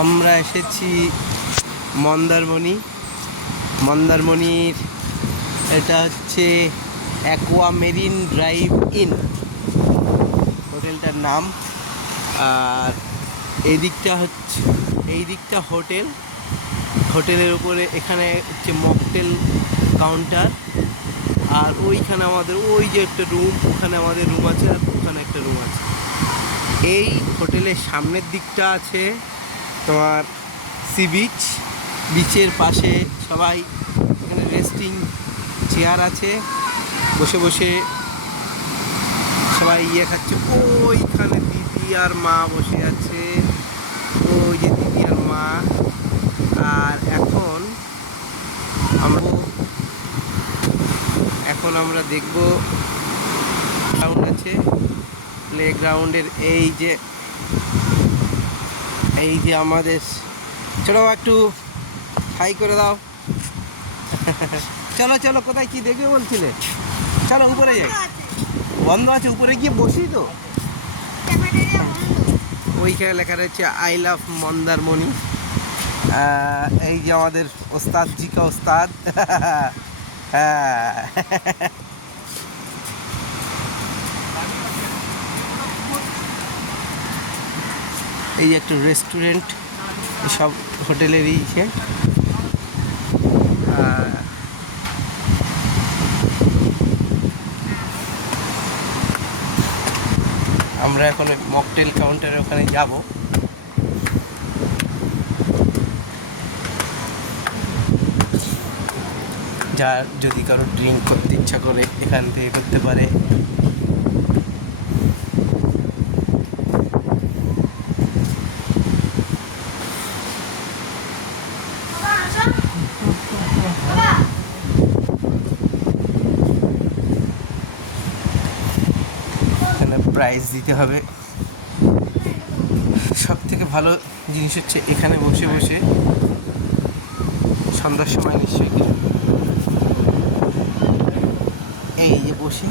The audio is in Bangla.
আমরা এসেছি মন্দারমণির এটা হচ্ছে অ্যাকোয়া মেরিন ড্রাইভ ইন হোটেলটার নাম। আর এই দিকটা হোটেলের উপরে এখানে হচ্ছে মকটেল কাউন্টার। আর ওইখানে আমাদের ওই যে একটা রুম, ওখানে আমাদের রুম আছে, আর ওখানে একটা রুম আছে। এই হোটেলের সামনের দিকটা আছে তোমার সি বিচের পাশে সবাই এখানে রেস্টিং চেয়ার আছে, বসে বসে সবাই খাচ্ছে। ওইখানে দিদি আর মা বসে আছে, ওই যে দিদি আর মা। আর এখন আমরা দেখব গ্রাউন্ড আছে, প্লে গ্রাউন্ডের এই যে আমাদের চলো একটু হাই করে দাও। চলো কোথায় কি দেখবে বলছিলে? চলো উপরে যাই। বন্ধ আছে, উপরে গিয়ে বসি তো। ওইখানে লেখা রয়েছে আই লাভ মন্দারমণি। এই যে আমাদের ওস্তাদ জিকা ওস্তাদ। হ্যাঁ, এই যে একটা রেস্টুরেন্ট, সব হোটেলেরই আমরা এখন মকটেল কাউন্টারের ওখানে যাব। যার যদি কারো ড্রিঙ্ক করতে ইচ্ছা করে এখান থেকে করতে পারে। এখানে প্রাইস দিতে হবে। সব থেকে ভালো জিনিস হচ্ছে এখানে বসে বসে সন্ধ্যার সময় নিশ্চয়ই এই যে বসে